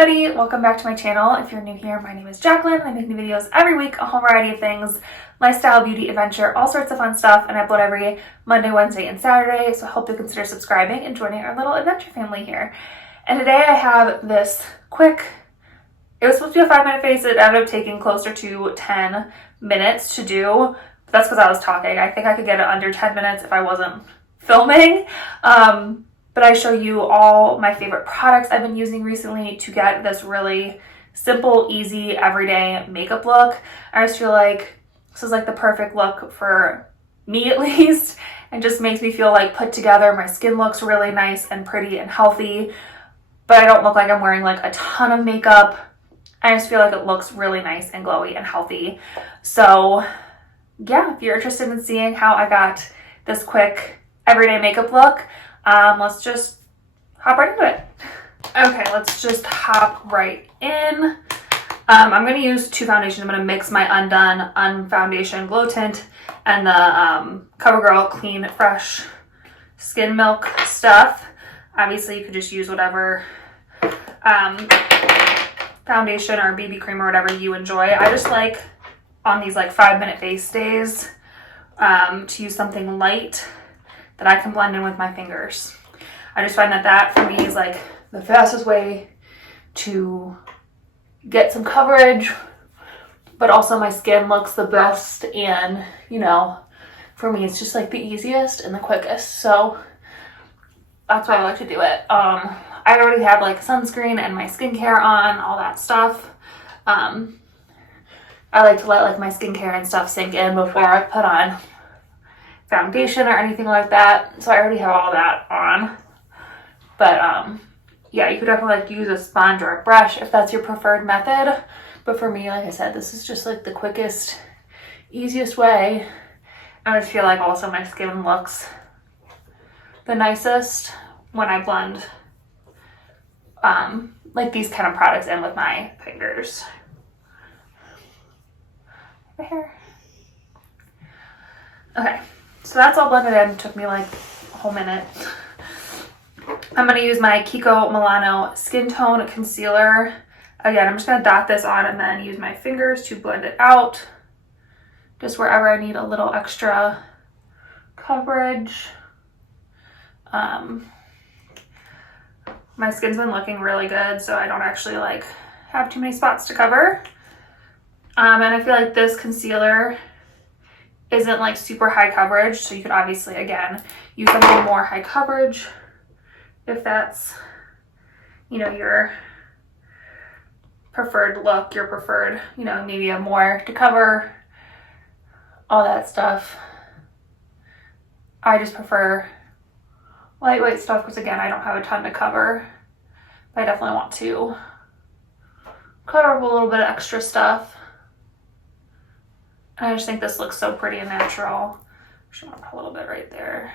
everybody, welcome back to my channel. If you're new here, my name is Jacqueline. I make new videos every week, a whole variety of things, lifestyle, beauty, adventure, all sorts of fun stuff, and I upload every Monday, Wednesday, and Saturday, so I hope you'll consider subscribing and joining our little adventure family here. And today I have this quick, it was supposed to be a 5-minute face, it ended up taking closer to 10 minutes to do. That's because I was talking. I think I could get it under 10 minutes if I wasn't filming. But I show you all my favorite products I've been using recently to get this really simple, easy, everyday makeup look. I just feel like this is like the perfect look for me at least, and just makes me feel like put together. My skin looks really nice and pretty and healthy, but I don't look like I'm wearing like a ton of makeup. I just feel like it looks really nice and glowy and healthy. So yeah, if you're interested in seeing how I got this quick everyday makeup look, let's just hop right into it. Okay, let's just hop right in. I'm going to use two foundations. I'm going to mix my Undone Unfoundation Glow Tint and the CoverGirl Clean Fresh Skin Milk stuff. Obviously, you could just use whatever foundation or BB cream or whatever you enjoy. I just like on these like 5-minute face days to use something light that I can blend in with my fingers. I just find that that for me is like the fastest way to get some coverage, but also my skin looks the best, and you know, for me it's just like the easiest and the quickest. So that's why I like to do it. I already have like sunscreen and my skincare on, all that stuff. I like to let like my skincare and stuff sink in before I put on foundation or anything like that. So I already have all that on. But yeah, you could definitely like use a sponge or a brush if that's your preferred method. But for me, like I said, this is just like the quickest, easiest way. I just feel like also my skin looks the nicest when I blend like these kind of products in with my fingers. My hair. Okay, so that's all blended in. It took me like a whole minute. I'm going to use my Kiko Milano Skin Tone Concealer. Again, I'm just going to dot this on and then use my fingers to blend it out. Just wherever I need a little extra coverage. My skin's been looking really good, so I don't actually like have too many spots to cover. And I feel like this concealer isn't like super high coverage, so you could obviously, again, use something more high coverage if that's, you know, your preferred look, your preferred, you know, maybe a more to cover, all that stuff. I just prefer lightweight stuff because, again, I don't have a ton to cover, but I definitely want to cover up a little bit of extra stuff. I just think this looks so pretty and natural. I'm just gonna put a little bit right there.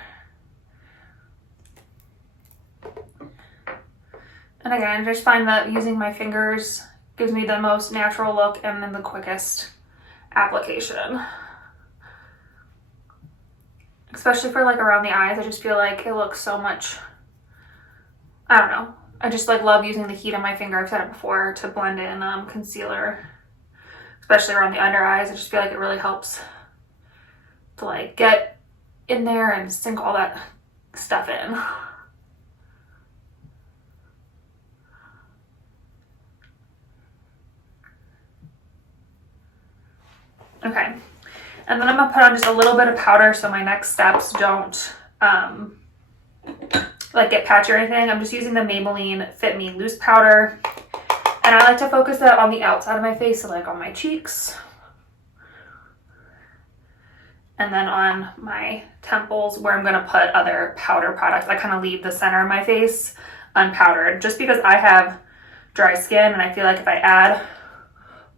And again, I just find that using my fingers gives me the most natural look and then the quickest application. Especially for like around the eyes, I just feel like it looks so much, I don't know. I just like love using the heat of my finger, I've said it before, to blend in concealer. Especially around the under eyes. I just feel like it really helps to like get in there and sink all that stuff in. Okay, and then I'm gonna put on just a little bit of powder so my next steps don't like get patchy or anything. I'm just using the Maybelline Fit Me Loose Powder. And I like to focus that on the outside of my face, so like on my cheeks. And then on my temples where I'm gonna put other powder products. I kind of leave the center of my face unpowdered just because I have dry skin, and I feel like if I add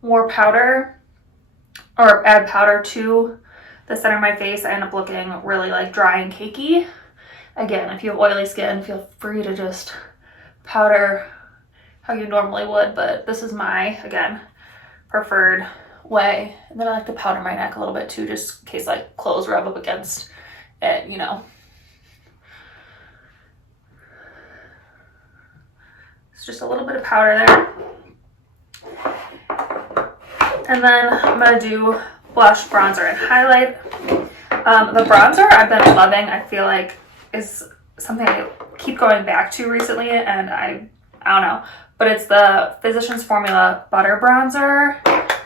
more powder or add powder to the center of my face, I end up looking really like dry and cakey. Again, if you have oily skin, feel free to just powder how you normally would, but this is my, again, preferred way. And then I like to powder my neck a little bit too, just in case like clothes rub up against it, you know. It's just a little bit of powder there. And then I'm going to do blush, bronzer, and highlight. The bronzer I've been loving, I feel like is something I keep going back to recently, and I don't know, but it's the Physicians Formula Butter Bronzer.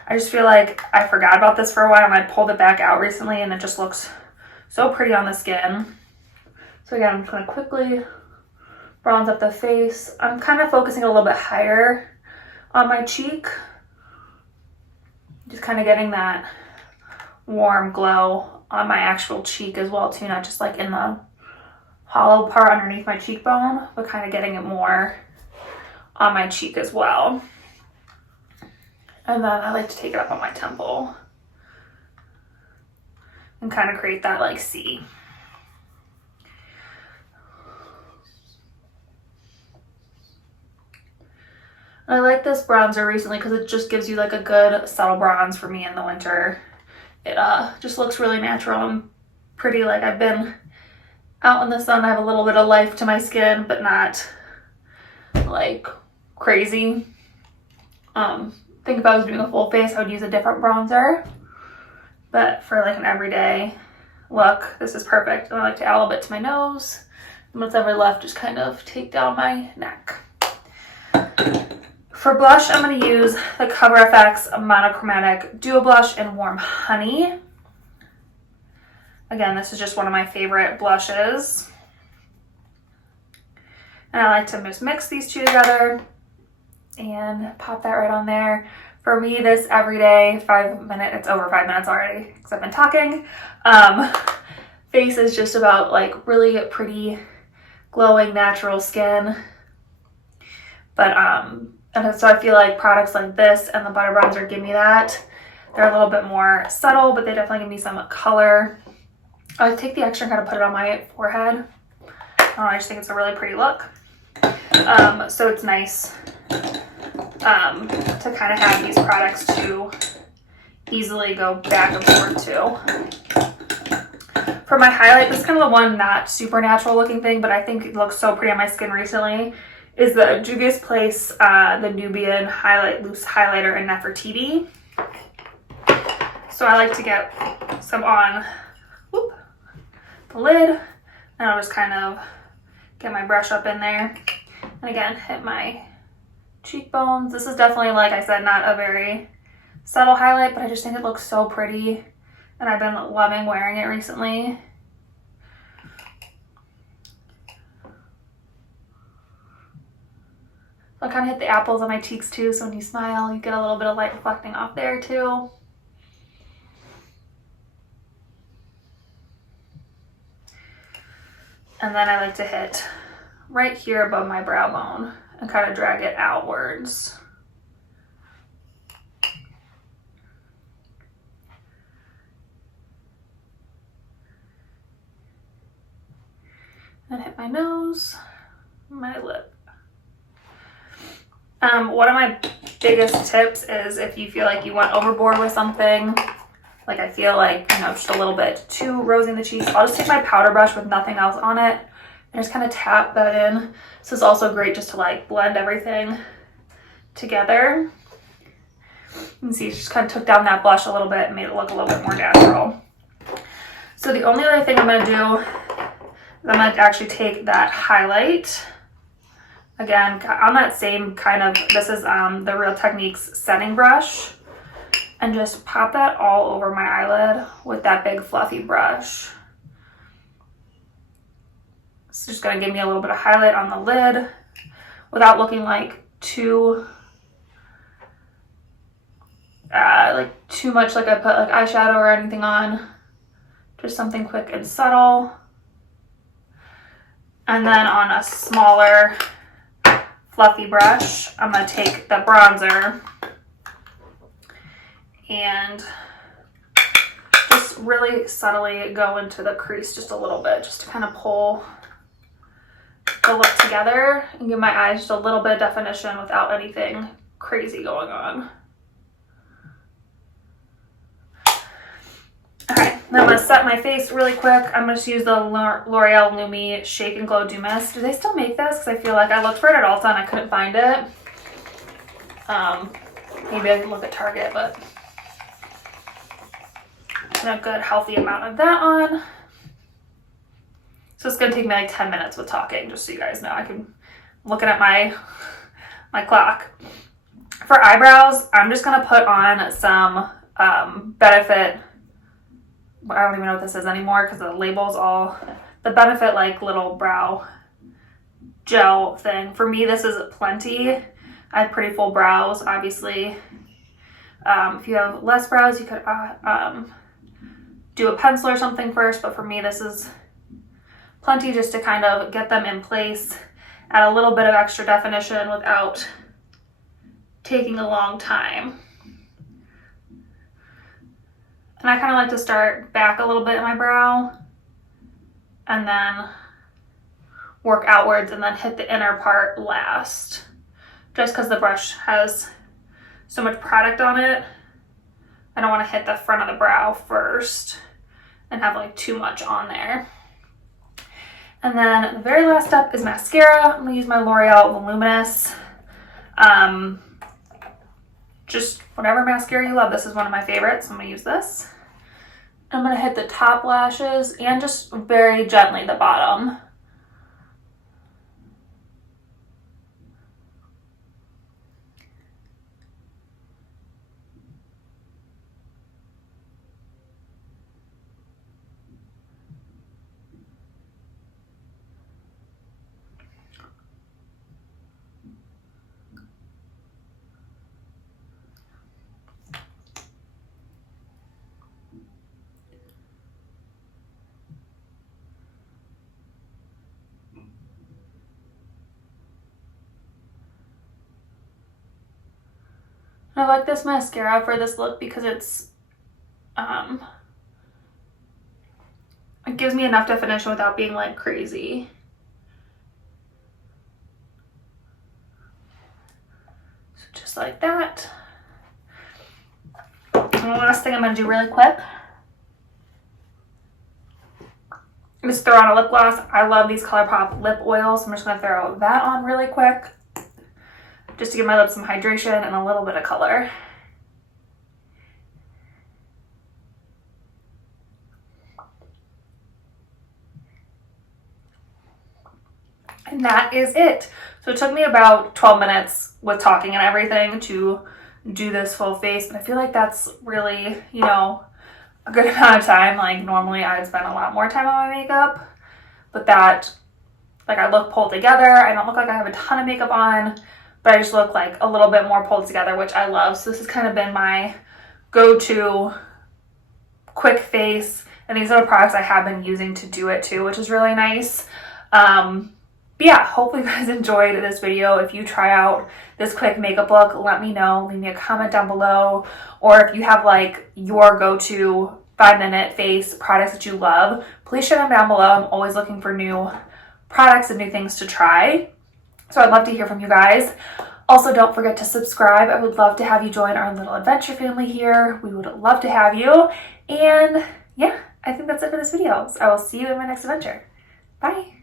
I just feel like I forgot about this for a while and I pulled it back out recently and it just looks so pretty on the skin. So again, I'm just going to quickly bronze up the face. I'm kind of focusing a little bit higher on my cheek. Just kind of getting that warm glow on my actual cheek as well too, not just like in the hollow part underneath my cheekbone, but kind of getting it more on my cheek as well. And then I like to take it up on my temple and kind of create that like C. I like this bronzer recently because it just gives you like a good subtle bronze for me in the winter. It just looks really natural and pretty. Like I've been out in the sun, I have a little bit of life to my skin, but not like crazy. I think if I was doing a full face, I would use a different bronzer. But for like an everyday look, this is perfect. And I like to add a little bit to my nose. And what's ever left, just kind of take down my neck. For blush, I'm going to use the Cover FX Monochromatic Duo Blush in Warm Honey. Again, this is just one of my favorite blushes. And I like to just mix these two together and pop that right on there. For me, this everyday 5 minute, it's over 5 minutes already because I've been talking. Face is just about like really pretty, glowing, natural skin. But and so I feel like products like this and the butter bronzer give me that. They're a little bit more subtle, but they definitely give me some color. I take the extra and kind of put it on my forehead. I just think it's a really pretty look. So it's nice to kind of have these products to easily go back and forth to. For my highlight, this is kind of the one not super natural looking thing, but I think it looks so pretty on my skin recently, is the Juvia's Place the Nubian Highlight Loose Highlighter in Nefertiti. So I like to get some on the lid, and I'll just kind of get my brush up in there. And again, hit my cheekbones. This is definitely, like I said, not a very subtle highlight, but I just think it looks so pretty, and I've been loving wearing it recently. I kind of hit the apples on my cheeks too, so when you smile, you get a little bit of light reflecting off there too. And then I like to hit right here above my brow bone and kind of drag it outwards. And hit my nose, my lip. One of my biggest tips is if you feel like you went overboard with something, like I feel like, you know, just a little bit too rosy in the cheeks, I'll just take my powder brush with nothing else on it and just kind of tap that in. This is also great just to like blend everything together. You can see it just kind of took down that blush a little bit and made it look a little bit more natural. So the only other thing I'm going to do is I'm going to actually take that highlight. Again, on that same kind of, this is the Real Techniques setting brush, and just pop that all over my eyelid with that big fluffy brush. It's just gonna give me a little bit of highlight on the lid without looking like too much like I put like eyeshadow or anything on. Just something quick and subtle. And then on a smaller fluffy brush, I'm going to take the bronzer and just really subtly go into the crease just a little bit, just to kind of pull the look together and give my eyes just a little bit of definition without anything crazy going on. Okay, now I'm going to set my face really quick. I'm going to use the L'Oreal Lumi Shake and Glow Dew Mist. Do they still make this? Because I feel like I looked for it at Ulta and I couldn't find it. Maybe I can look at Target, but and a good healthy amount of that on. So it's gonna take me like 10 minutes with talking, just so you guys know. I'm looking at my clock. For eyebrows, I'm just gonna put on some Benefit, I don't even know what this is anymore because the label's all, the Benefit like little brow gel thing. For me, this is plenty. I have pretty full brows, obviously. If you have less brows, you could do a pencil or something first, but for me, this is plenty just to kind of get them in place, add a little bit of extra definition without taking a long time. And I kind of like to start back a little bit in my brow and then work outwards and then hit the inner part last. Just because the brush has so much product on it, I don't want to hit the front of the brow first and have like too much on there. And then the very last step is mascara. I'm going to use my L'Oreal Voluminous. Just whatever mascara you love. This is one of my favorites. I'm going to use this. I'm going to hit the top lashes and just very gently the bottom. I like this mascara for this look because it gives me enough definition without being like crazy. So just like that. And the last thing I'm going to do really quick is throw on a lip gloss. I love these ColourPop lip oils. I'm just going to throw that on really quick, just to give my lips some hydration and a little bit of color. And that is it. So it took me about 12 minutes with talking and everything to do this full face, but I feel like that's really, you know, a good amount of time. Like normally I'd spend a lot more time on my makeup, but that, like, I look pulled together. I don't look like I have a ton of makeup on, but I just look like a little bit more pulled together, which I love. So this has kind of been my go-to quick face, and these are the products I have been using to do it too, which is really nice. But yeah, hopefully you guys enjoyed this video. If you try out this quick makeup look, let me know. Leave me a comment down below, or if you have like your go-to 5-minute face products that you love, please share them down below. I'm always looking for new products and new things to try. So I'd love to hear from you guys. Also, don't forget to subscribe. I would love to have you join our little adventure family here. We would love to have you. And yeah, I think that's it for this video. So I will see you in my next adventure. Bye.